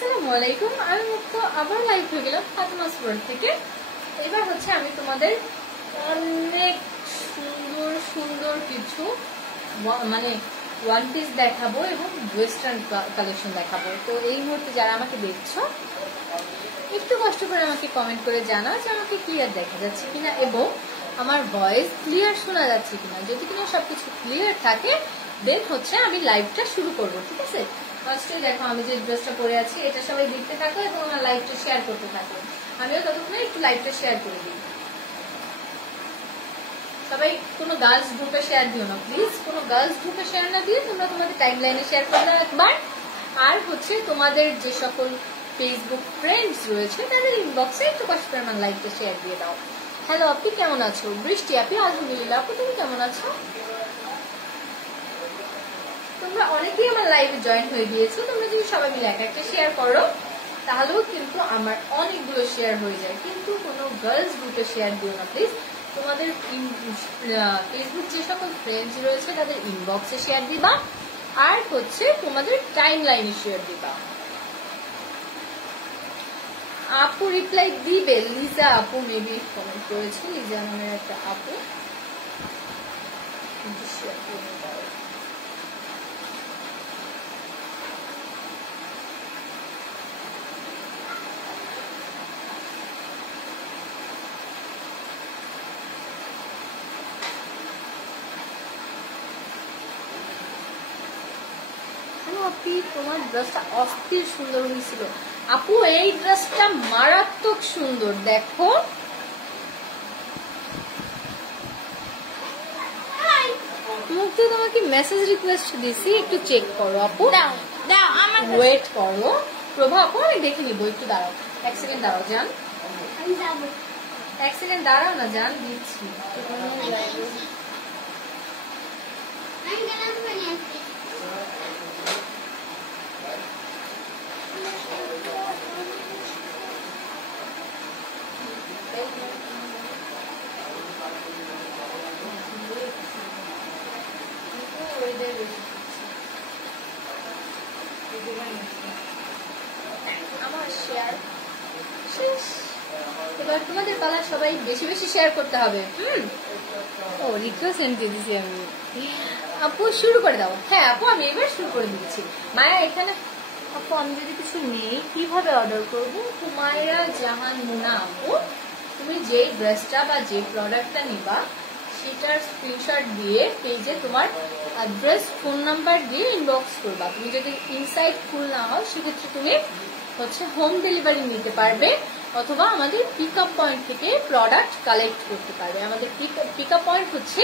আসসালামু আলাইকুম। আমি মুক্ত আবার লাইভ হয়ে গেলাম ফাতেমাস ওয়ার্ল্ড থেকে। এবার হচ্ছে আমি তোমাদের অনেক সুন্দর সুন্দর কিছু মানে ওয়ান পিস দেখাবো এবং ওয়েস্টার্ন কালেকশন দেখাবো। তো এই মুহূর্তে যারা আমাকে দেখছো একটু কষ্ট করে আমাকে কমেন্ট করে জানাও যে আমাকে ক্লিয়ার দেখা যাচ্ছে কিনা এবং আমার ভয়েস ক্লিয়ার শোনা যাচ্ছে কিনা। যদি কিনা সবকিছু ক্লিয়ার থাকে দেন হচ্ছে আমি লাইভটা শুরু করব, ঠিক আছে? ফার্স্টে দেখো আমি যে ড্রেসটা পরে আছি এটা সবাই দেখতে থাকো এবং আমার লাইভটা শেয়ার করতে থাকো। আমিও ততক্ষণে একটু লাইভটা শেয়ার করে দিই। সবাই কোনো গার্লস গ্রুপে শেয়ার দিও না প্লিজ, কোনো গার্লস গ্রুপে শেয়ার না দিয়ে তোমরা তোমাদের টাইমলাইনে শেয়ার করে দাও একবার। আর হচ্ছে তোমাদের যে সকল ফেসবুক ফ্রেন্ডস রয়েছে তাদের ইনবক্সে একটু কষ্ট করে আমার লাইভটা শেয়ার দিয়ে দাও। হ্যালো আপনি কেমন আছো? বৃষ্টি আপনি আলহামদুলিল্লাহ। আপু তুমি কেমন আছো? তোমরা অনেকেই আমার লাইভে জয়েন হয়ে গিয়েছো। তোমরা যদি সবাই মিলে একটা শেয়ার করো তাহলেও কিন্তু আমার অনেকগুলো শেয়ার হয়ে যায়। কিন্তু কোনো গার্লস গ্রুপে শেয়ার দিও না প্লিজ। তোমাদের ফেসবুক যে সকল ফ্রেন্ডস রয়েছে তাদের ইনবক্সে শেয়ার দিবা আর হচ্ছে তোমাদের টাইম লাইনে শেয়ার দিবা। আপু রিপ্লাই দিবে, লিজা আপু মেবি কমেন্ট করেছে, লিজা নামের একটা আপু। আপনি তোমার ড্রেসটা অস্থির সুন্দর হয়েছিল আপু। এই ড্রেসটা মারাত্মক সুন্দর, দেখো মুক্তি তোমাকে মেসেজ রিকোয়েস্ট দিছি, একটু চেক করো আপু। ওয়েট করো প্রভা আপু, আমি দেখে নিবো, একটু দাঁড়াও, এক সেকেন্ড দাঁড়াও জান, এক সেকেন্ড দাঁড়াও না জান, দিচ্ছি। আমার শেয়ার শেষ, এবার তোমাদের পালা, সবাই বেশি বেশি শেয়ার করতে হবে। ও রিকোয়েস্ট দিয়ে দিচ্ছি আমি। আপু শুরু করে দাও। হ্যাঁ আপু আমি এবার শুরু করে দিচ্ছি। মায়া এখানে আপু আমি যদি কিছু নেই কিভাবে অর্ডার করবো? হুমায়রা জাহান মুনা আপু, তুমি যে ড্রেসটা বা যে প্রোডাক্টটা নিবা সেটার স্ক্রিনশট দিয়ে পেজে তোমার অ্যাড্রেস ফোন নাম্বার দিয়ে ইনবক্স করবা। তুমি যদি ইনসাইড ফুল না হও সেক্ষেত্রে তুমি হচ্ছে হোম ডেলিভারি নিতে পারবে অথবা আমাদের পিক আপ পয়েন্ট থেকে প্রোডাক্ট কালেক্ট করতে পারবে। আমাদের পিক আপ পয়েন্ট হচ্ছে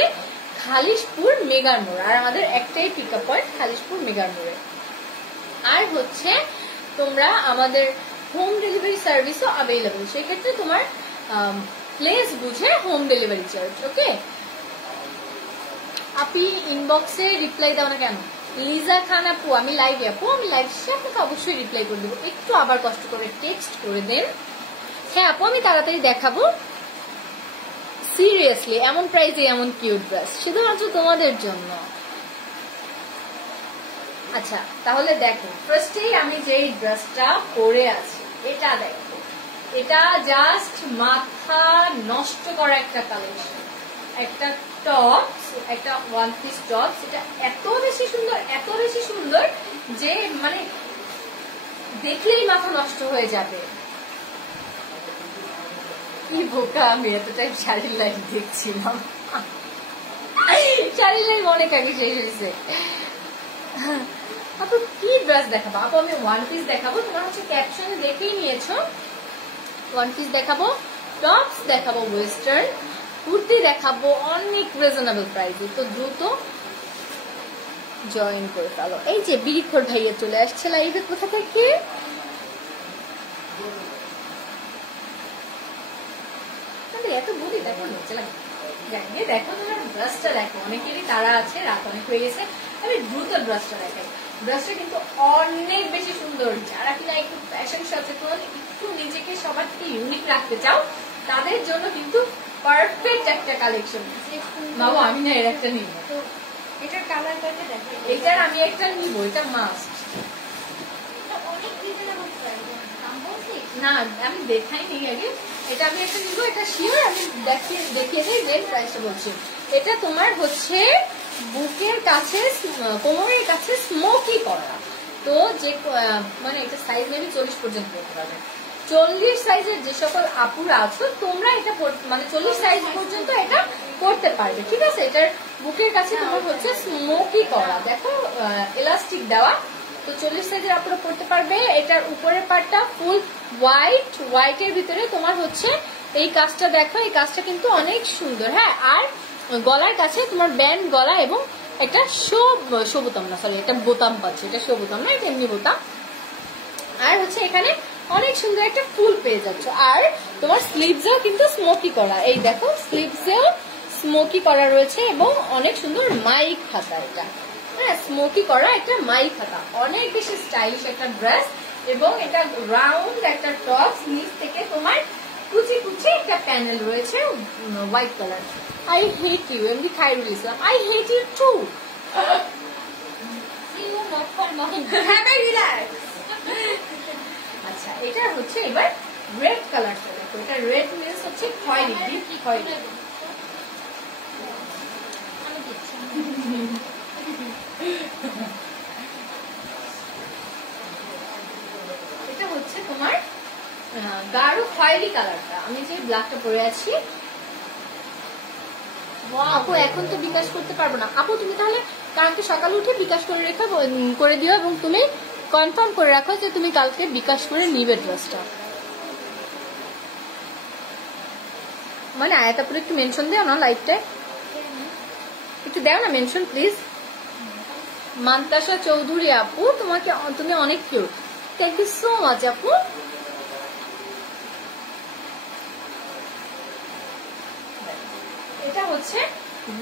খালিশপুর মেগার মোড়, আর আমাদের একটাই পিক আপ পয়েন্ট খালিশপুর মেগার মোড়ে। আর হচ্ছে তোমরা আমাদের হোম ডেলিভারি সার্ভিসও অ্যাভেলেবল, সেক্ষেত্রে তোমার প্লেস বুঝে হোম ডেলিভারি চার্জ। ওকে আপনি ইনবক্সে রিপ্লাই দাও না কেন? লিজা খান আপু আমি লাইভে, আপু আমি লাইভ শেষে আপনাকে অবশ্যই রিপ্লাই করে দেবো, একটু আবার কষ্ট করে টেক্সট করে দেন। হ্যাঁ আপু আমি তাড়াতাড়ি দেখাবো। সিরিয়াসলি এমন প্রাইসে এমন কিউট ড্রেস শুধুমাত্র তোমাদের জন্য। আচ্ছা তাহলে দেখো ফার্স্টেই আমি যে ড্রেসটা পরে আছি এটা দেখো, এটা জাস্ট মাথা নষ্ট করা একটা কালেকশন, একটা টপস, একটা ওয়ান পিস টপস। এটা এত বেশি সুন্দর, এত বেশি সুন্দর যে মানে দেখলেই মাথা নষ্ট হয়ে যাবে। কি বোকা আমি, এত টাইম শাড়ির লাইন দেখছিলাম, শাড়ির লাইন অনেক আগে শেষ হয়েছে। আপু কি ড্রেস দেখাবো? আপু আমি ওয়ান পিস দেখাবো, তোমার হচ্ছে ক্যাপশনে দেখেই নিয়েছো। ওয়ান পিস দেখাবো, টপস দেখাবো, ওয়েস্টার্ন কুর্তি দেখাবো অনেক রিজনেবল প্রাইসে। তো দ্রুত জয়েন করে ফেলো। এই যে বিড়িখোর ভাইয়া চলে আসছে লাইভে, কোথা থেকে? এত বুদ্ধি দেখো নিচে লাগে, দেখো তোমার ব্রাশটা দেখো, অনেকেরই তারা আছে, রাত অনেক হয়ে গেছে, আমি দ্রুত ব্রাশটা দেখাই। ব্রাশটা কিন্তু অনেক বেশি সুন্দর। যারা কিনা একটু ফ্যাশন সচেতন, একটু নিজেকে সবার থেকে ইউনিক রাখতে চাও তাদের জন্য কিন্তু পারফেক্ট একটা কালেকশন। বাবু আমি না এর একটা নিব, এটার কালার কয়টা দেখো, এটার আমি একটা নিব, এটা মাস্ট। হ্যাঁ আমি দেখাইনি আগে, এটা আমি একটা নিব, এটা শিওর আমি দেখিয়ে দিই মেন প্রাইসটা বলছি। এটা তোমার হচ্ছে বুকের কাছে কোমরের কাছে স্মোকি করা, তো যে মানে এটা সাইজ মেবি 40 পর্যন্ত করতে পারবে। 40 সাইজের যে সকল আপুরা আছো তোমরা এটা মানে 40 সাইজ পর্যন্ত এটা করতে পারবে, ঠিক আছে। এটার বুকের কাছে তোমার হচ্ছে স্মোকি করা, দেখো এলাস্টিক দেওয়া, তো 40 সাইজের আপুরা পড়তে পারবে। এটার উপরের পার্টটা ফুল হোয়াইটের ভিতরে তোমার হচ্ছে এই কাজটা, দেখো এই কাজটা কিন্তু অনেক সুন্দর। হ্যাঁ, আর গলার কাছে তোমার ব্যান্ড গলা এবং একটা শো বোতাম না, সরি এটা বোতাম পাচ্ছে, এটা শো বোতাম না, এটা এমনি বোতাম। আর হচ্ছে এখানে অনেক সুন্দর একটা ফুল পেয়ে যাচ্ছ। আর তোমার স্লিভসেও কিন্তু স্মোকি করা, এই দেখো স্লিভসেও স্মোকি করা রয়েছে এবং অনেক সুন্দর মাইক হাতা, এটা হ্যাঁ স্মোকি করা একটা মাইক হাতা, অনেক বেশি স্টাইলিশ একটা ড্রেস। এবং এটা রাউন্ড একটা টপ, নিচ থেকে তোমার কুচি কুচি একটা প্যানেল রয়েছে white colour. I hate you, এমনি খাইরুল ইসলাম, I hate you too. আচ্ছা, এটা হচ্ছে এবার রেড কালারটা, দেখো এটা রেড মিন্স হচ্ছে খয়েরি, ডিপ খয়েরি। এটা হচ্ছে তোমার গাঢ় খয়েরি কালারটা, আমি যে ব্ল্যাকটা পরে আছি। আপু এখন তো বিকাশ করতে পারবো না, আপু তুমি তাহলে কালকে সকালে উঠে বিকাশ করে দিও এবং তুমি কনফার্ম করে রাখো যে তুমি কালকে বিকাশ করে নিবে ড্রেসটা। মানে আয়াতাপুরে একটু মেনশন দিও না লাইভটায়, একটু দাও না মেনশন প্লিজ। মান্তাসা চৌধুরী আপু তুমি অনেক cute, thank you so much আপু। এটা হচ্ছে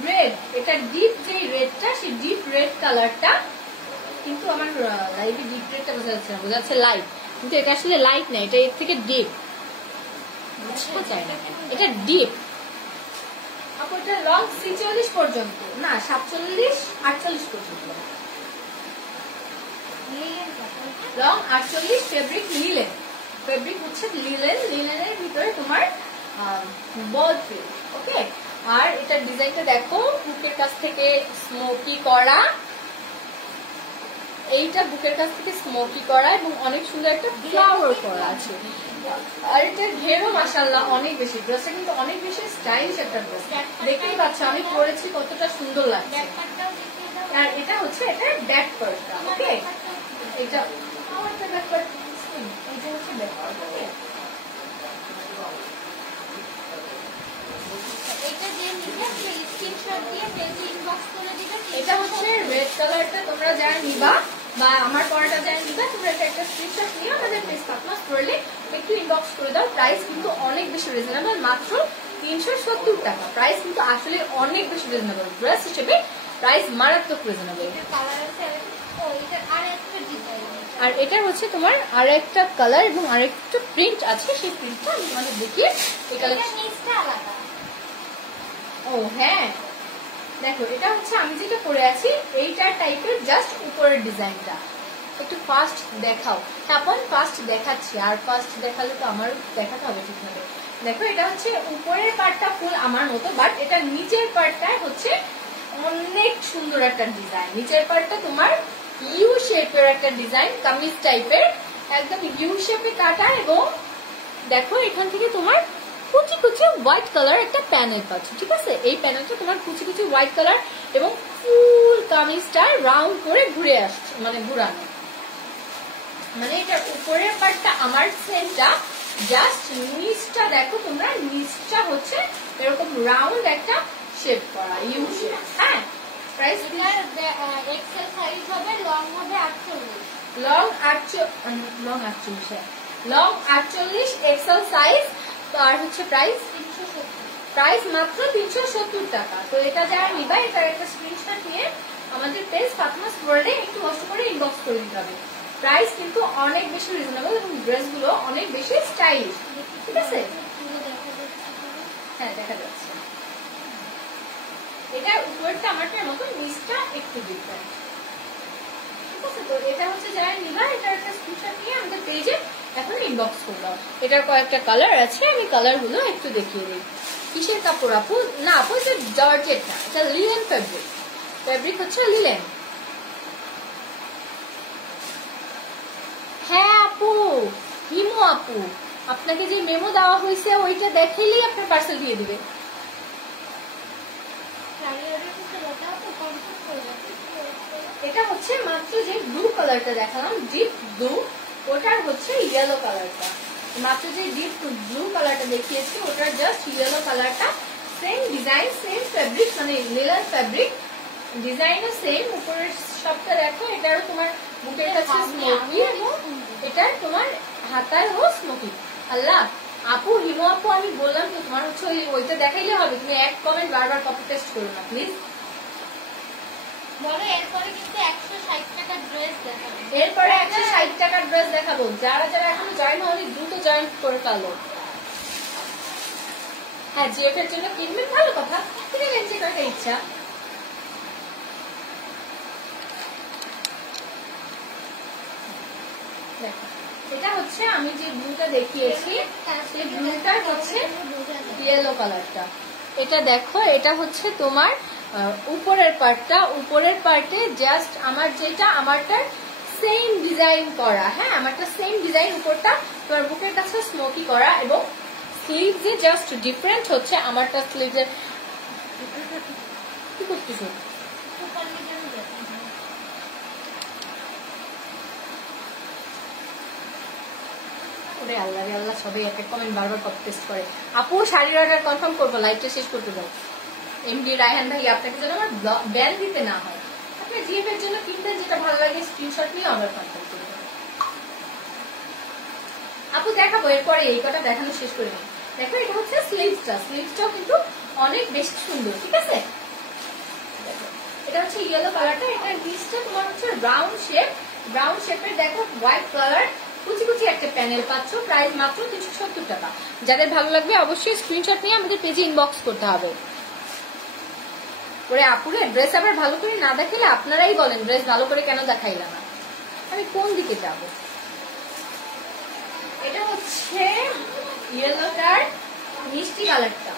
রেড, এটা ডিপ যে রেডটা, সেই ডিপ রেড কালারটা কিন্তু আমার লাইভে ডিপ রেডটা বোঝা যাচ্ছে না, বোঝা যাচ্ছে লাইট, কিন্তু এটা আসলে লাইট না, এটা এর থেকে ডিপ, বুঝতে চাই না এটা ডিপ। আপু এটা লং 46 পর্যন্ত না 47 48 পর্যন্ত, লং 48, ফেব্রিক লিলেন, ফেব্রিক হচ্ছে লিলেন, লিলেনের ভিতরে তোমার বল ফিল, ওকে। আর এটার ডিজাইনটা দেখো, বুকের কাছ থেকে স্মোকি করা, এইটা বুকের কাছ থেকে স্মোকি করা এবং অনেক সুন্দর একটা ফ্লাওয়ার করা আছে। আর এটার ঘেরও মাশাআল্লাহ অনেক বেশি, ড্রেসটা কিন্তু অনেক বেশি স্টাইলিশ একটা ড্রেস, দেখতেই পাচ্ছ আমি পরেছি কতটা সুন্দর লাগছে। আর এটা হচ্ছে এটা ব্যাক পার্টটা, ওকে, এটা আমারটা ব্যাক পার্ট, এটা হচ্ছে ব্যাক পার্ট, ওকে। এটা হচ্ছে রেড কালারটা, তোমরা যারা নিবা বা আমার পরাটা যারা নিবা তোমরা একটা স্ক্রিনশট নিয়ে আমাদের পেজ পাতমাস করলে একটু ইনবক্স করে দাও। প্রাইস কিন্তু অনেক বেশি রিজনেবল, মাত্র 370 টাকা। প্রাইস কিন্তু আসলে অনেক বেশি রিজনেবল, ড্রেস হিসেবে প্রাইস মারাত্মক রিজনেবল। আর এটা হচ্ছে তোমার আর একটা কালার এবং আরেকটা প্রিন্ট আছে, সেই প্রিন্টটা আমি তোমাদের দেখিয়ে এই কালেকশনটা আলাদা। ও হ্যাঁ দেখো, এটা হচ্ছে আমি যেটা পরে আছি এইটার টাইপের জাস্ট উপরের ডিজাইনটা, একটু ফাস্ট দেখাও। তারপর ফাস্ট দেখাচ্ছি, আর ফাস্ট দেখালে তো আমার দেখাতে হবে ঠিকভাবে। দেখো এটা হচ্ছে উপরের পার্টটা ফুল আমার মতো, বাট এটা নিচের পার্টটা হচ্ছে অনেক সুন্দর একটা ডিজাইন। নিচের পার্টটা তোমার ইউ শেপের একটা ডিজাইন, কামিজ টাইপের, একদম ইউ শেপে কাটা এবং দেখো এখান থেকে তোমার কুচি কুচি হোয়াইট কালার একটা প্যানেল পাচ্ছ, ঠিক আছে। এই প্যানেলটা তোমার কুচি কুচি হোয়াইট কালার এবং ফুল কামিজটা রাউন্ড করে ঘুরে আসছে, মানে ঘুরানো, মানে এটার উপরের পার্টটা আমার সেন্টটা, জাস্ট নিচটা দেখো তোমরা, নিচটা হচ্ছে এরকম রাউন্ড একটা শেপ করা, ইউ শেপ। হ্যাঁ, প্রাইস এক্সেল সাইজ হবে, লং হবে 48, লং 48 এক্সেল সাইজ। আর হচ্ছে প্রাইস মাত্র 370 টাকা। তো এটা যারা নিবা এটার একটা স্ক্রিনশট নিয়ে আমাদের পেজ ফাতমাস ওয়ার্ল্ডে একটু কষ্ট করে ইনবক্স করে দিতে হবে। প্রাইস কিন্তু অনেক বেশি রিজনেবল এবং ড্রেসগুলো অনেক বেশি স্টাইলিশ, ঠিক আছে। হ্যাঁ দেখা যাচ্ছে, এটা উপরটা আমারটার মতো, নিচটা একটু ডিফারেন্ট, ঠিক আছে। তো এটা হচ্ছে যারা নিবা এটার একটা স্ক্রিনশট নিয়ে আমাদের পেজে এখন ইনবক্স করে দাও। এটার কয়েকটা কালার আছে, আমি কালার গুলো একটু দেখিয়ে দিই। কিসের কাপড় আপু? না আপু এটা জর্জেট না, এটা লিলেন ফেব্রিক। ফেব্রিক হচ্ছে লিলেন। হ্যাঁ আপু, হিমু আপু, আপনাকে যে মেমো দেওয়া হয়েছে ওইটা দেখাইলেই আপনার পার্সেল দিয়ে দিবে। এটা হচ্ছে মাত্র যে ব্লু কালারটা দেখালাম, ডিপ ব্লু, ওটার হচ্ছে ইয়েলো কালারটা। মাত্র যে ডিপ ব্লু কালারটা দেখিয়েছি ওটার জাস্ট ইয়েলো কালারটা। সেম ডিজাইন, সেম ফেব্রিক, মানে লিলেন ফেব্রিক, ডিজাইনও সেম। উপরের সবটা দেখো, এটারও তোমার বুকের কাছে স্মোকি এবং এটার তোমার হাতায়ও স্মোকি। আল্লাহ আপু, হিমু আপু, আমি বললাম তো তোমার হচ্ছে ওইটা দেখাইলে হবে, তুমি এক কমেন্ট বারবার কপি পেস্ট করো না প্লিজ। এরপরে কিন্তু 160 টাকার ড্রেস দেখাবো। এরপরে 160 টাকার ড্রেস দেখাবো। যারা যারা এখনো জয়েন হয়নি দ্রুত জয়েন করে ফেলো। হ্যাঁ, জিএফ এর জন্য কিনবেন, ভালো কথা, কিনে নেন যে কয়টা ইচ্ছা। দেখো, এটা হচ্ছে আমি যে ব্লুটা দেখিয়েছি, সেই ব্লুটা হচ্ছে ইয়েলো কালারটা। এটা দেখো, এটা হচ্ছে তোমার উপরের পার্টটা। উপরের পার্টে জাস্ট আমার যেটা, আমারটার সেম ডিজাইন করা। হ্যাঁ, আমারটা সেম ডিজাইন, উপরটা তোমার বুকের কাছে স্মোকি করা এবং স্লিভসে জাস্ট ডিফারেন্ট হচ্ছে। আমারটা স্লিভসের কি করতেছো? ওরে আল্লাহ রে আল্লাহ, সবাই একটা কমেন্ট বারবার কপি পেস্ট করে। আপু শাড়ির অর্ডার কনফার্ম করবো, লাইভটা শেষ করতে দাও। এমডি রায়হান ভাই, আপনাকে যেন আমার ব্যান দিতে না হয়। আপনি জিএফ এর জন্য কিনতে যেটা ভালো লাগে স্ক্রিনশট নিয়ে অর্ডার কনফার্ম করবেন। আপু দেখাবো এরপরে, এই কটা দেখানো শেষ করে নিই। দেখো, এটা হচ্ছে স্লিভসটা। স্লিভসটাও কিন্তু অনেক বেশি সুন্দর, ঠিক আছে? এটা হচ্ছে ইয়েলো কালারটা। এটার নিচটা তোমার হচ্ছে রাউন্ড শেপ। রাউন্ড শেপের দেখো হোয়াইট কালার কুচি কুচি একটা প্যানেল পাচ্ছ। প্রাইস মাত্র 370 টাকা। যাদের ভালো লাগবে অবশ্যই স্ক্রিনশট নিয়ে আমাদের পেজে ইনবক্স করতে হবে। ওরে আপুরে, ড্রেস আবার ভালো করে না দেখাইলে আপনারাই বলেন ড্রেস ভালো করে কেন দেখাইলাম না। আমি কোন দিকে যাব? এটা হচ্ছে ইয়েলোটার মিষ্টি কালারটা।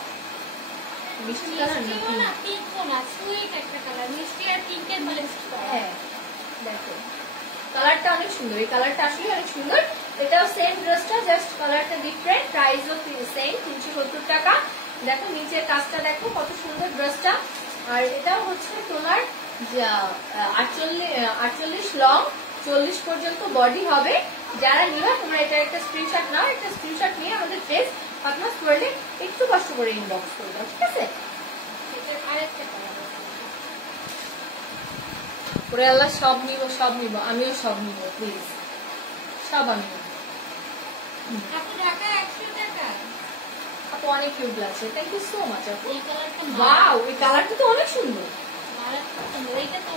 মিষ্টি কালার না, পিঙ্ক না, সুইট একটা কালার, মিষ্টি আর পিঙ্কের ব্যালেন্স করা। হ্যাঁ দেখো, কালারটা অনেক সুন্দর। এই কালারটা আসলে অনেক সুন্দর। এটাও সেম ড্রেসটা, জাস্ট কালারটা ডিফারেন্ট। প্রাইসও সেম 370 টাকা। দেখো নিচের কাজটা দেখো কত সুন্দর ড্রেসটা। আর এটাও হচ্ছে তোমার 48 লং, 40 পর্যন্ত বডি হবে। যারা নিবা তোমরা এটা একটা স্ক্রিনশট নাও। একটা স্ক্রিনশট নিয়ে আমাদের পেজ পার্টনার স্টোরে একটু কষ্ট করে ইনবক্স করে দাও, ঠিক আছে? এটার আরেকটা কালার ওরে আল্লাহ, সব নিব, সব নিব, আমিও সব নিব, প্লিজ সব আমি নিব। আপু ঢাকা 100 টাকা। আপু অনেক কিউট লাগছে, থ্যাংক ইউ সো মাচ আপু। এই কালারটা ওয়াও, এই কালারটা তো অনেক সুন্দর। এইটা তো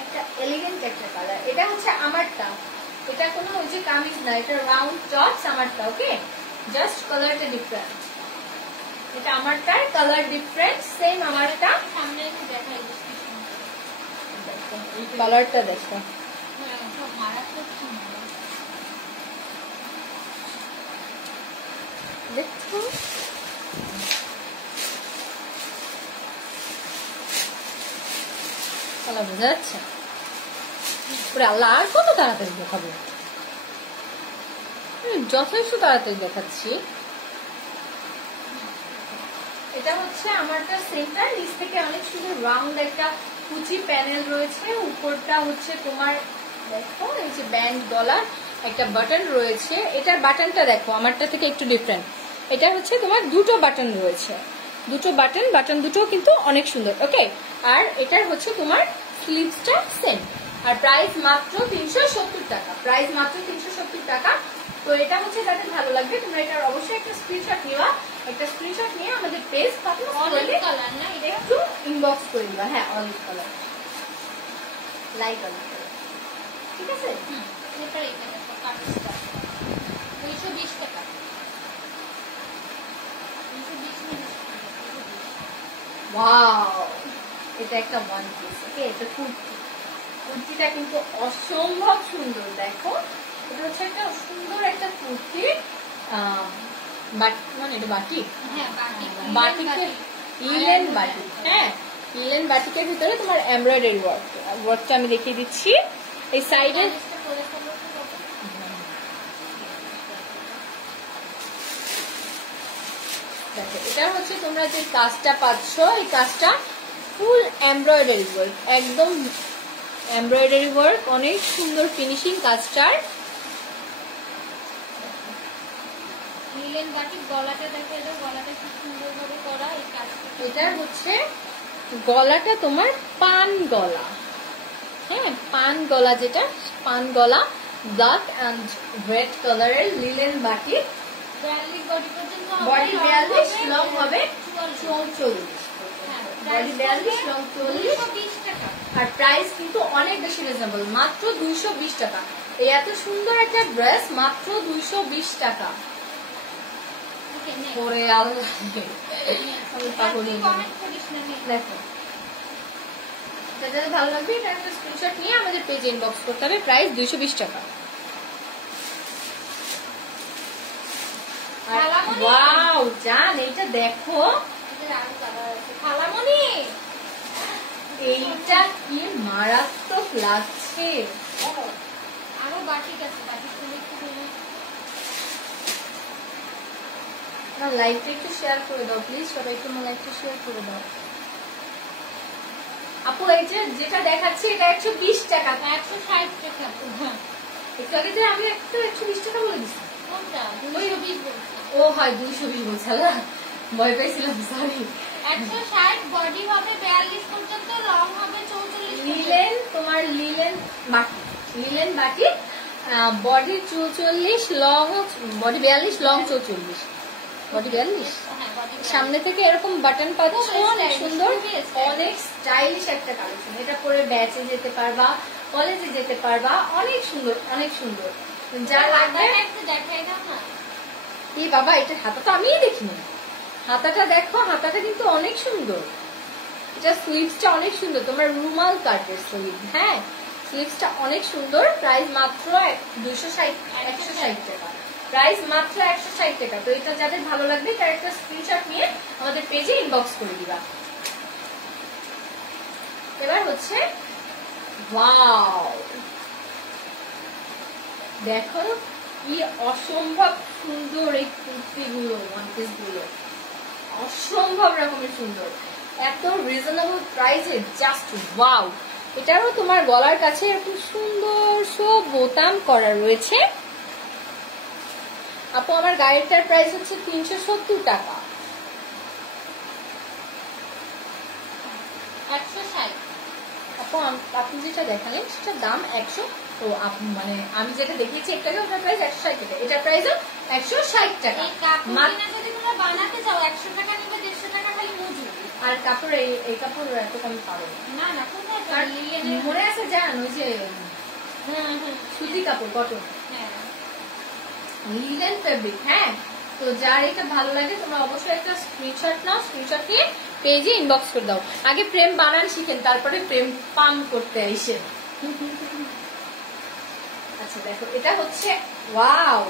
একটা এলিগেন্ট একটা কালার। এটা হচ্ছে আমারটা। এটা কোনো ওই যে কামিজ না, এটা রাউন্ড টপস আমারটা। ওকে, জাস্ট কালারটা ডিফারেন্ট। এটা আমারটার কালার ডিফারেন্ট, সেম আমারটা। সামনে একটু দেখাই দিচ্ছি, কালারটা দেখো, মারাত্মক সুন্দর। দেখো কালার বোঝা যাচ্ছে? ওরে আল্লাহ, আর কত তাড়াতাড়ি দেখাবো? যথেষ্ট তাড়াতাড়ি দেখাচ্ছি। এটা হচ্ছে আমারটা সেন্টার, নিচ থেকে অনেক সুন্দর রাউন্ড একটা কুচি প্যানেল রয়েছে। উপরটা হচ্ছে তোমার দেখো এই যে ব্যান্ড গলার একটা বাটন রয়েছে। এটার বাটনটা দেখো আমারটা থেকে একটু ডিফারেন্ট। এটা হচ্ছে তোমার দুটো বাটন রয়েছে, দুটো বাটন, বাটন দুটো কিন্তু অনেক সুন্দর। ওকে, আর এটার হচ্ছে তোমার স্লিভসটা সেম। আর প্রাইস মাত্র 370 টাকা। প্রাইস মাত্র 370 টাকা। তো এটা হচ্ছে যাদের ভালো লাগবে তোমরা এটার অবশ্যই একটা স্ক্রিনশট নিবা। একটা স্ক্রিনশট নিয়ে আমাদের পেজ অলিভ কালার না, এটা একটু ইনবক্স করে দিবা। হ্যাঁ, olive colour, light olive colour, ঠিক আছে? এরপর এটা দেখো কামিজটা 220 টাকা। 220 ওয়াও, এটা একটা ওয়ান পিস। ওকে, এটা কুর্তি। কুর্তিটা কিন্তু অসম্ভব সুন্দর। দেখো, এটা হচ্ছে একটা সুন্দর একটা কুর্তি বাটি, মানে এটা বাটি, হ্যাঁ বাটিক, বাটিকের লিলেন বাটিক। হ্যাঁ, লিলেন বাটিকের ভিতরে তোমার এমব্রয়ডারি ওয়ার্কটা আমি দেখিয়ে দিচ্ছি। এই সাইডে দেখো, এটা হচ্ছে তোমরা যে কাজটা পাচ্ছ, এই কাজটা ফুল এমব্রয়ডারি ওয়ার্ক, একদম এমব্রয়ডারি ওয়ার্ক, অনেক সুন্দর ফিনিশিং কাজটার। Linen batik. গলাটা দেখে দাও, গলাটা খুব সুন্দরভাবে করা এই কাজটা। এটা হচ্ছে গলাটা তোমার পান গলা। হ্যাঁ, পান গলা, যেটা পান গলা, ব্ল্যাক এন্ড রেড কালারের লিলেন বাটিক। 42 বডি পর্যন্ত হবে, বডি 42, লং হবে 44। 44। হ্যাঁ, বডি 42, লং 44। 220 টাকা। আর প্রাইস কিন্তু অনেক বেশি রিজনেবল, মাত্র 220 টাকা। এই এত সুন্দর একটা ড্রেস মাত্র 220 টাকা। ওকে নে। পরে আলাদা আমি পাগল হয়ে যাবো। কমেন্ট করিস না নে। দেখো, যাদের ভালো লাগবে এটা একটা স্ক্রিনশট নিয়ে আমাদের পেজে ইনবক্স করতে হবে। প্রাইস 220 টাকা। খালামণি। ওয়াও জান, এইটা দেখো, এটার আরো কালার আছে। খালামণি। এইটা কি মারাত্মক লাগছে। আরো বাটিক আছে, বাটিক গুলো একটু বলো। আমার লাইভটা একটু শেয়ার করে দাও প্লিজ, সবাই একটু আমার লাইভটা শেয়ার করে দাও। আপু এই যে যেটা দেখাচ্ছি এটা 120 টাকা। 160 টাকা। হ্যাঁ, একটু আগে যে আমি একটু 120 টাকা বলে দিচ্ছি। কোনটা? 220 বলছি। ও হয় 220 বলছিলাম, ভয় পাইছিলাম, সরি। 160 বডি হবে 42 পর্যন্ত, লং হবে 44 পর্যন্ত। লিলেন, তোমার লিলেন বাটি, লিলেন বাটি, body 44, long body 42, long 44, body 42। হ্যাঁ, body সামনে থেকে এরকম বাটন পাচ্ছ, খুব অনেক stylish, সুন্দর, খুবই stylish। অনেক স্টাইলিশ একটা কালেকশন। এটা পরে ব্যাচে যেতে পারবা, কলেজে যেতে পারবা, অনেক সুন্দর, অনেক সুন্দর। যা লাগবে। হাতাটা একটু দেখাই দাও না। এই বাবা, এটা হাতা তো আমিই দেখিনি। হাতাটা দেখো, হাতাটা কিন্তু অনেক সুন্দর। এটা স্লিভসটা অনেক সুন্দর, তোমার রুমাল কাটের স্লিভ। হ্যাঁ, স্লিভসটা অনেক সুন্দর। প্রাইস মাত্র 160 টাকা। প্রাইস মাত্র 160 টাকা। তো এটা যাদের ভালো লাগবে তার একটা স্ক্রিনশট নিয়ে আমাদের পেজে ইনবক্স করে দিবা। এবার হচ্ছে ওয়াও, দেখো কি অসম্ভব সুন্দর এই কুর্তিগুলো, ওয়ান পিস গুলো অসম্ভব রকমের সুন্দর, এত রিজনেবল প্রাইসে, জাস্ট ওয়াও। এটারও তোমার গলার কাছে এরকম সুন্দর সব বোতাম করা রয়েছে। আপু আমার গাড়িটার প্রাইস হচ্ছে 370 টাকা। 160। আপু আপনি যেটা দেখালেন সেটার দাম 100, তো মানে আমি যেটা দেখিয়েছি এটাকে, ওটার প্রাইস 160 টাকা, এটার প্রাইসও 160 টাকা। এই কাপড় কিনা যদি তোমরা বানাতে চাও 100 টাকা নিবে, 150 টাকা খালি মজুরি। আর কাপড় এই কাপড় এত কম পাবে না। না না, কোথায় আর পাবো? লিলেনের। মনে আছে জান, ওই যে হ্যাঁ হ্যাঁ সুতি কাপড়, কটন, হ্যাঁ। Linen fabric. হ্যাঁ, তো যার এটা ভালো লাগে তোমরা অবশ্যই একটা স্ক্রিনশট নাও, স্ক্রিনশট নিয়ে পেজে ইনবক্স করে দাও। আগে প্রেম বানান শিখেন, তারপরে প্রেম পাম করতে আইসে। আচ্ছা দেখো, এটা হচ্ছে ওয়াও,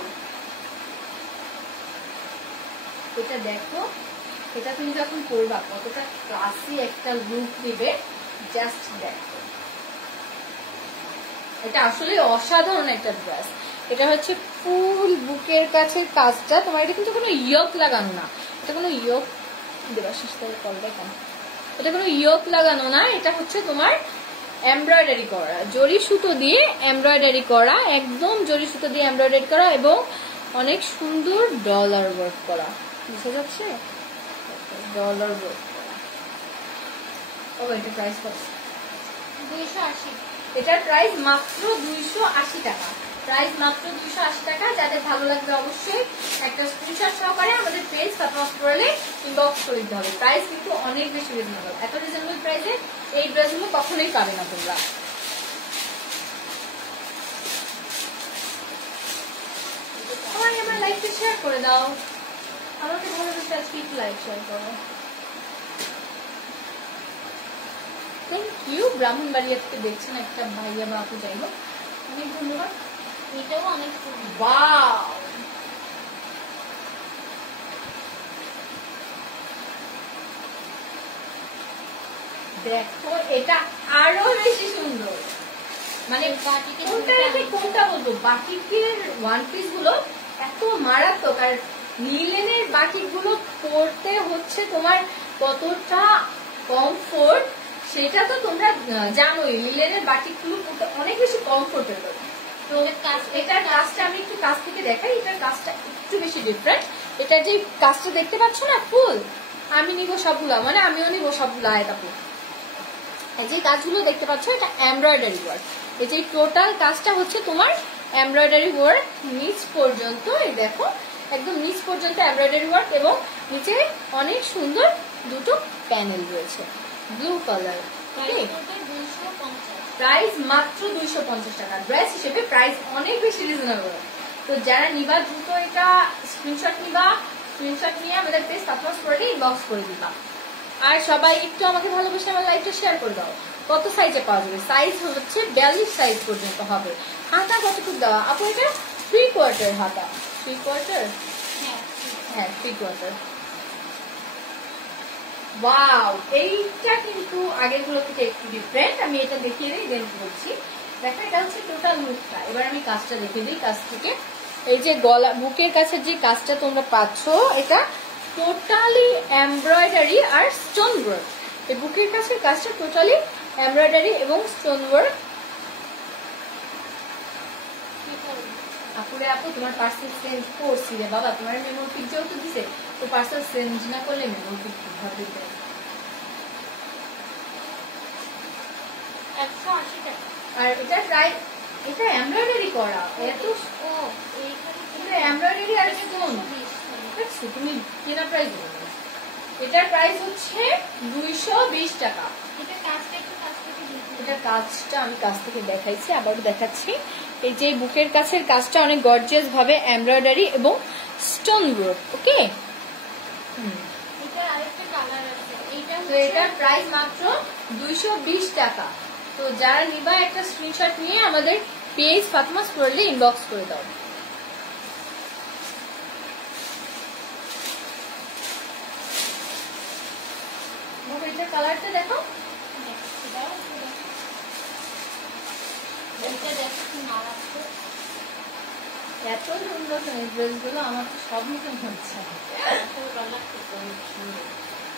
এটা দেখো, এটা তুমি যখন পরবা কতটা ক্লাসি একটা লুক দিবে, জাস্ট দেখো। এটা আসলে অসাধারণ একটা ড্রেস। এটা হচ্ছে ফুল বুকের কাছে কাজটা, তোমার এটা কিন্তু কোনো ইয়ক লাগানো না, এটা কোনো ইয়ক দেবাশিস তাই কল দেখান, এটা কোনো ইয়ক লাগানো না, এটা হচ্ছে তোমার এমব্রয়ডারি করা, জরি সুতো দিয়ে এমব্রয়ডারি করা, একদম জরি সুতো দিয়ে এমব্রয়ডারি করা, এবং অনেক সুন্দর ডলার ওয়ার্ক করা, বুঝা যাচ্ছে, ডলার ওয়ার্ক করা। ও এটা প্রাইস কত? 280। এটার প্রাইস মাত্র 280 টাকা। প্রাইস মাত্র 280 টাকা। যাদের ভালো লাগবে অবশ্যই একটা স্ক্রিনশট সহকারে আমাদের পেজ ফাতেমা স্টোরে ইনবক্স করে দিতে হবে। প্রাইস কিন্তু অনেক বেশি রিজনেবল। এত রিজনেবল প্রাইসে এই ড্রেসগুলো কখনোই পাবে না তোমরা। আমার লাইভটা শেয়ার করে দাও, আমাকে ভালো লাগছে, আজকে একটু লাইভ শেয়ার করো। Thank you. ব্রাহ্মণবাড়িয়া থেকে দেখছেন একটা ভাইয়া বা আপু, যাই হোক, অনেক ধন্যবাদ। এটাও অনেক সুন্দর। ওয়াও, দেখো এটা আরো বেশি সুন্দর, মানে বাটিকে কোনটা বলবো, বাটিকের ওয়ান পিস গুলো এত মারাত্মক। আর লিলেনের বাটিক গুলো পরতে হচ্ছে তোমার কতটা কমফোর্ট, সেটা তো তোমরা জানোই। লিলেনের বাটিক গুলো পরতে অনেক বেশি কমফোর্টেবল। তো এটার কাজটা আমি একটু কাছ থেকে দেখাই। এটার কাজটা একটু বেশি ডিফারেন্ট। এটা যে কাজটা দেখতে পাচ্ছ না ফুল, আমি নিব সবগুলো, মানে আমিও নিব সবগুলো আয়তাপুর। যে কাজগুলো দেখতে পাচ্ছ এটা এমব্রয়ডারি ওয়ার্ক। এই যে টোটাল কাজটা হচ্ছে তোমার এমব্রয়ডারি ওয়ার্ক নিচ পর্যন্ত। এই দেখো একদম নিচ পর্যন্ত এমব্রয়ডারি ওয়ার্ক, এবং নিচে অনেক সুন্দর দুটো প্যানেল রয়েছে ব্লু কালার। প্রাইস মাত্র 250 টাকা। ড্রেস হিসেবে প্রাইস অনেক বেশি রিজনেবল। তো যারা নিবা দ্রুত এটা স্ক্রিনশট নিবা, স্ক্রিনশট নিয়ে আমাদের পেজ আপলোড করে ইনবক্স করে দিবা। আর সবাই একটু আমাকে ভালোবেসে আমার লাইভটা শেয়ার করে দাও। কত সাইজে পাওয়া যাবে? সাইজ হচ্ছে 42 সাইজ পর্যন্ত হবে। হাতা কতটুকু দেওয়া আপু? এটা 3/4 হাতা। 3/4? হ্যাঁ 3/4। ওয়াও, এইটা কিন্তু আগের গুলো থেকে একটু ডিফারেন্ট। আমি এটা দেখিয়ে দিই, দেন বলছি। দেখো এটা হচ্ছে টোটাল লুকটা। এবার আমি কাজটা দেখিয়ে দিই কাজ থেকে। এই যে গলা বুকের কাছে যে কাজটা তোমরা পাচ্ছ, এটা টোটালি এমব্রয়ডারি আর স্টোন ওয়ার্ক। এই বুকের কাছে কাজটা টোটালি এমব্রয়ডারি এবং স্টোন ওয়ার্ক। আপুরে আপু তোমার পার্সেল চেঞ্জ করছি রে বাবা, তোমার মেমো পিক যেহেতু দিছে, তো পার্সেল চেঞ্জ না করলে মেমো পিক কিভাবে দেয়? 180 টাকা। আর এটা প্রায়, এটা এমব্রয়ডারি করা, এত এটা এমব্রয়ডারি আর স্টোন। দেখছো তুমি কেনা প্রাইস বলো। এটার প্রাইস হচ্ছে 220 টাকা। এটা কাজটা আমি কাছ থেকে দেখাইছি, আবারও দেখাচ্ছি। এই যে বুকের কাছের কাজটা অনেক গর্জিয়াস ভাবে এমব্রয়ডারি এবং স্টোন ওয়ার্ক। ওকে, তো এটার প্রাইস মাত্র 220 টাকা। তো যারা নিবা একটা স্ক্রিনশট নিয়ে আমাদের পেজ ফাতেমা স্টোরে ইনবক্স করে দাও। এটার কালারটা দেখো, এত সুন্দর ড্রেস গুলো। আমার তো সব নিতে মন চায়,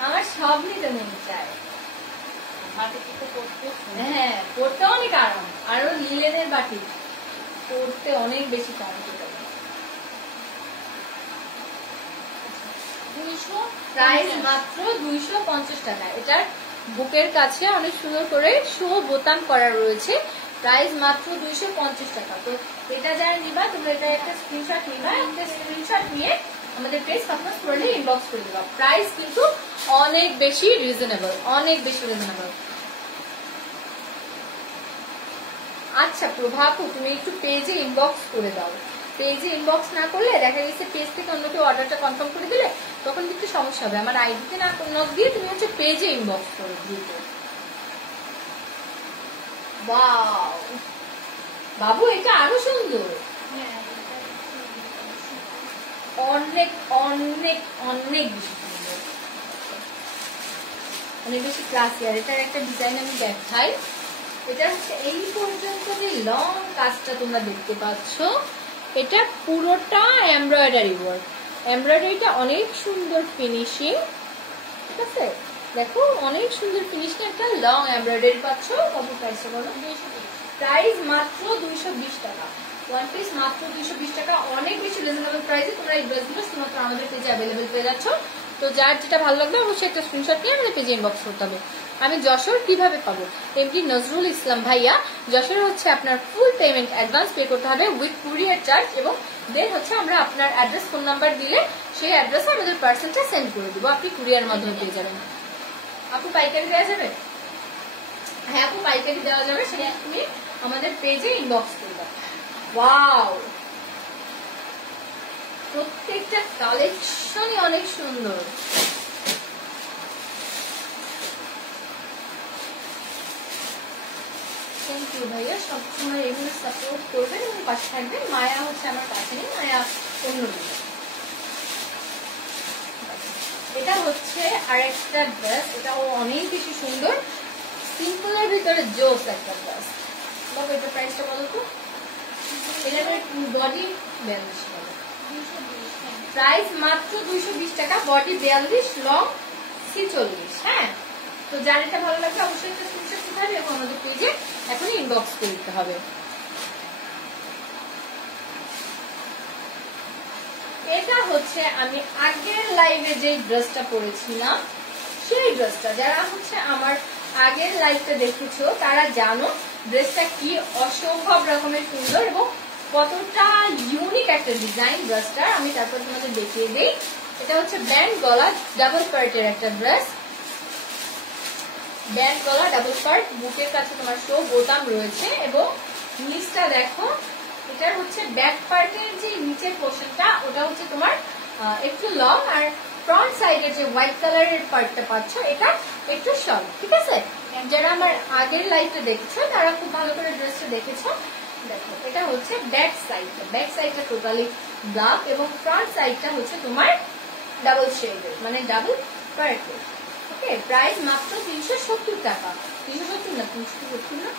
আমার সব নিতে মন চায়। হ্যাঁ, পড়তে অনেক আরাম। আরো লিলেনের বাটি পড়তে অনেক বেশি কমফোর্টেবল। প্রাইস মাত্র 250 টাকা। এটার বুকের কাছে অনেক সুন্দর করে শো বোতাম করা রয়েছে। প্রাইস মাত্র 250 টাকা। তো এটা যারা নিবা তোমরা এটা একটা স্ক্রিনশট নিবা, একটা স্ক্রিনশট নিয়ে আমাদের পেজ ফাতেমা স্টোরে ইনবক্স করে দিবা। প্রাইস কিন্তু অনেক বেশি রিজনেবল, অনেক বেশি রিজনেবল। আচ্ছা প্রভাপু, তুমি একটু পেজে ইনবক্স করে দাও। পেজে ইনবক্স না করলে দেখা গেছে পেজ থেকে অন্য কেউ অর্ডারটা কনফার্ম করে দিলে তখন কিন্তু সমস্যা হবে। আমার আইডিতে না নক দিয়ে তুমি হচ্ছে পেজে ইনবক্স করো দ্রুত। ওয়াও বাবু, এটা আরো সুন্দর, অনেক অনেক অনেক বেশি সুন্দর, অনেক বেশি ক্লাসি। আর এটার একটা ডিজাইন আমি দেখাই। এটা হচ্ছে এই পর্যন্ত যে লং কাজটা তোমরা দেখতে পাচ্ছ, এটা পুরোটা এমব্রয়ডারি ওয়ার্ক। এমব্রয়ডারিটা অনেক সুন্দর ফিনিশিং, ঠিক আছে? দেখো অনেক সুন্দর ফিনিশিং, একটা লং এমব্রয়ডারি পাচ্ছ। কত প্রাইসে বলো? প্রাইস মাত্র 220 টাকা। ওয়ান পিস মাত্র 220 টাকা, অনেক বেশি রিজনেবল প্রাইসে তোমরা এই ড্রেসগুলো শুধুমাত্র আমাদের পেজে অ্যাভেলেবেল পেয়ে যাচ্ছ। তো যার যেটা ভালো লাগবে অবশ্যই একটা স্ক্রিনশট নিয়ে আমাদের পেজে ইনবক্স করতে হবে। আমি যশোর কিভাবে পাবো? এমডি নজরুল ইসলাম ভাইয়া, যশোরে হচ্ছে আপনার ফুল পেমেন্ট অ্যাডভান্স পে করতে হবে উইথ কুরিয়ার চার্জ, এবং দেন হচ্ছে আমরা আপনার অ্যাড্রেস ফোন নাম্বার দিলে সেই অ্যাড্রেসে আমাদের পার্সেলটা সেন্ড করে দিব, আপনি কুরিয়ার মাধ্যমে পেয়ে যাবেন। আপু পাইকারি দেওয়া যাবে? হ্যাঁ আপু পাইকারি দেওয়া যাবে, সেটা তুমি আমাদের পেজে ইনবক্স করবে। ওয়াও, প্রত্যেকটা কালেকশনই অনেক সুন্দর। থ্যাংক ইউ ভাইয়া, সবসময় এগুলো সাপোর্ট করবেন এবং পাশে থাকবেন। মায়া হচ্ছে আমার কাছে নেই, মায়া অন্য। এটা হচ্ছে আরেকটা ড্রেস, এটাও অনেক বেশি সুন্দর। সিম্পলের ভিতরে জোস একটা ড্রেস। বাবা এটা প্রাইসটা বলো তো। এটা বডি 42 টাকা, 220 টাকা। প্রাইস মাত্র 220 টাকা, বডি 42, লং 46। হ্যাঁ, তো যার এটা ভালো লাগবে অবশ্যই একটা স্ক্রিনশট নিতে হবে এবং আমাদের পেজে এখনই ইনবক্স করে দিতে হবে। এটা হচ্ছে আমি আগের লাইভে যে ড্রেসটা পরেছিলাম সেই ড্রেসটা। যারা হচ্ছে আমার আগের লাইভটা দেখেছো তারা জানো ড্রেসটা কি অসম্ভব রকমের সুন্দর এবং কতটা ইউনিক একটা ডিজাইন ড্রেসটা। আমি তারপর তোমাদের দেখিয়ে দিই। এটা হচ্ছে ব্যান্ড গলা ডাবল পার্টের একটা ড্রেস। ব্যান্ড গলা ডাবল পার্ট, বুকের কাছে তোমার শো বোতাম রয়েছে এবং নিচটা দেখো, এটার হচ্ছে ব্যাক পার্টের যে নিচের পোর্শনটা ওটা হচ্ছে তোমার একটু লং, আর ফ্রন্ট সাইডের যে হোয়াইট কালারের পার্টটা পাচ্ছ এটা একটু শর্ট। ঠিক আছে, যারা আমার আগের লাইভটা দেখেছো তারা খুব ভালো করে ড্রেসটা দেখেছো। দেখো এটা হচ্ছে ব্যাক সাইডটা, ব্যাক সাইডটা টোটালি ব্ল্যাক এবং ফ্রন্ট সাইডটা হচ্ছে তোমার ডাবল শেডের, মানে ডাবল পার্টের। ওকে, প্রাইস মাত্র 370 টাকা। 370 না, 370 না,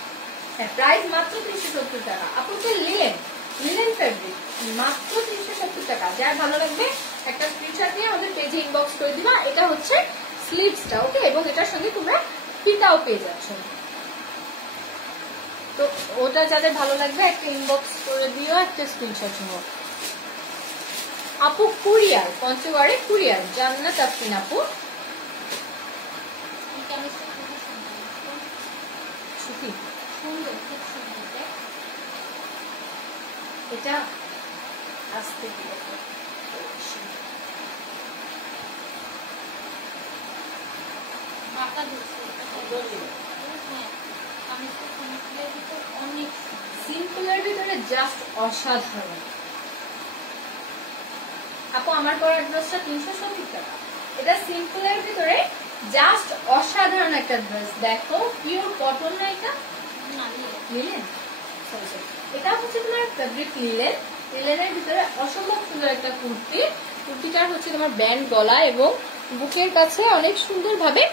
হ্যাঁ প্রাইস মাত্র 370 টাকা। আপনাকে লিলেন ফেব্রিক মাত্র 370 টাকা। যার ভালো লাগবে একটা স্ক্রিনশট নিয়ে আমাদের পেজে ইনবক্স করে দিবা। এটা হচ্ছে স্লিভসটা, ওকে, এবং এটার সঙ্গে তোমরা ফিতাও পেয়ে যাচ্ছ। তো ওটা যাদের ভালো লাগবে একটা ইনবক্স করে দিও, একটা স্ক্রিনশট নিও। আপু কুরিয়ার, পঞ্চগড়ে কুরিয়ার, জান্নাত আফরিন আপু। এই কামিজটা খুবই সুন্দর, সুতি, সুন্দর, খুব সুন্দর। দেখ, এটা আসতে দিয়ে বাঁকা ধরছে এটা। হ্যাঁ, কামিজটা সিম্পলের ভিতর অনেক সুন্দর। সিম্পলের ভিতরে জাস্ট অসাধারণ। আপু আমার পরা ড্রেসটা 370 টাকা। এটা সিম্পলের ভিতরে জাস্ট অসাধারণ একটা ড্রেস। দেখো পিওর কটন না, এটা না, নিয়ে লিলেন, এটা হচ্ছে তোমার ফেব্রিক লিলেন। লিলেনের ভিতরে অসম্ভব সুন্দর একটা কুর্তি। কুর্তিটার হচ্ছে তোমার ব্যান্ড গলা এবং বুকের কাছে অনেক সুন্দর ভাবে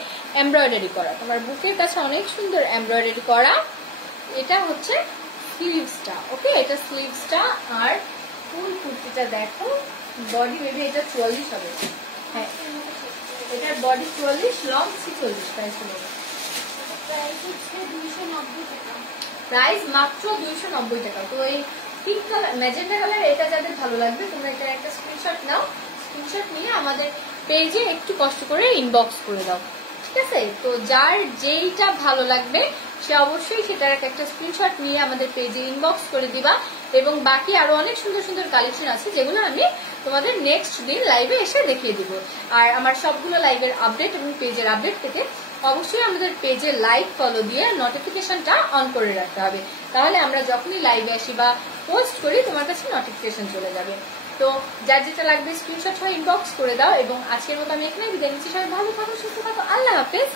এমব্রয়ডারি করা, তোমার বুকের কাছে অনেক সুন্দর এমব্রয়ডারি করা। এটা হচ্ছে স্লিভসটা, ওকে, এটা স্লিভসটা। আর ফুল কুর্তিটা দেখো, বডি মেবি এটা 44 হবে। হ্যাঁ, এটার বডি 44, লং 46। প্রাইস হলো প্রাইস হচ্ছে 290 টাকা। প্রাইস মাত্র 290 টাকা। তো এই পিঙ্ক কালার, ম্যাজেন্টা কালার, এটা যাদের ভালো লাগবে তোমরা এটা একটা স্ক্রিনশট নাও। স্ক্রিনশট নিয়ে আমাদের পেজে একটু কষ্ট করে ইনবক্স করে দাও। ঠিক আছে, তো যার যেইটা ভালো লাগবে সে অবশ্যই সেটার একটা স্ক্রিনশট নিয়ে আমাদের পেজে ইনবক্স করে দিবা। এবং বাকি আরো অনেক সুন্দর সুন্দর কালেকশন আছে যেগুলো আমি তোমাদের নেক্সট দিন লাইভে এসে দেখিয়ে দিব। আর আমার সবগুলো লাইভের আপডেট এবং পেজের আপডেট পেতে অবশ্যই আমাদের পেজে লাইক ফলো দিয়ে নোটিফিকেশনটা অন করে রাখতে হবে। তাহলে আমরা যখনই লাইভে আসি বা পোস্ট করি তোমার কাছে নোটিফিকেশন চলে যাবে। তো যার যেটা লাগবে স্ক্রিনশট হয় ইনবক্স করে দাও। এবং আজকের মতো আমি এখানে বিদায় নিচ্ছি। সবাই ভালো থাকো, সুস্থ থাকো, আল্লাহ হাফেজ।